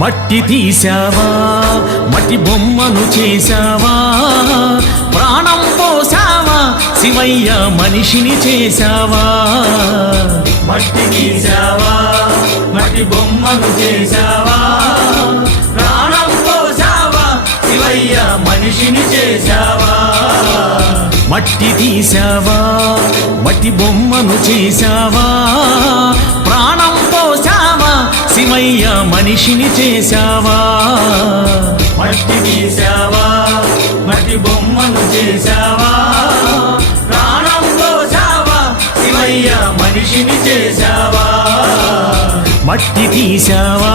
మట్టి తీసావా మట్టి బొమ్మను చేసావా ప్రాణం పోసావా శివయ్య మనిషిని చేసావా మట్టి తీసావా మట్టి బొమ్మను చేసావా ప్రాణం పోసావా శివయ్య మనిషిని చేసావా మట్టి తీసావా మట్టి బొమ్మను చేసావా ప్రాణం పోసావా శివయ్య మనిషిని చేసావా మట్టి తీసావా మట్టి బొమ్మను చేసావా ప్రాణం పోసావా శివయ్య మనిషిని చేసావా మట్టి తీసావా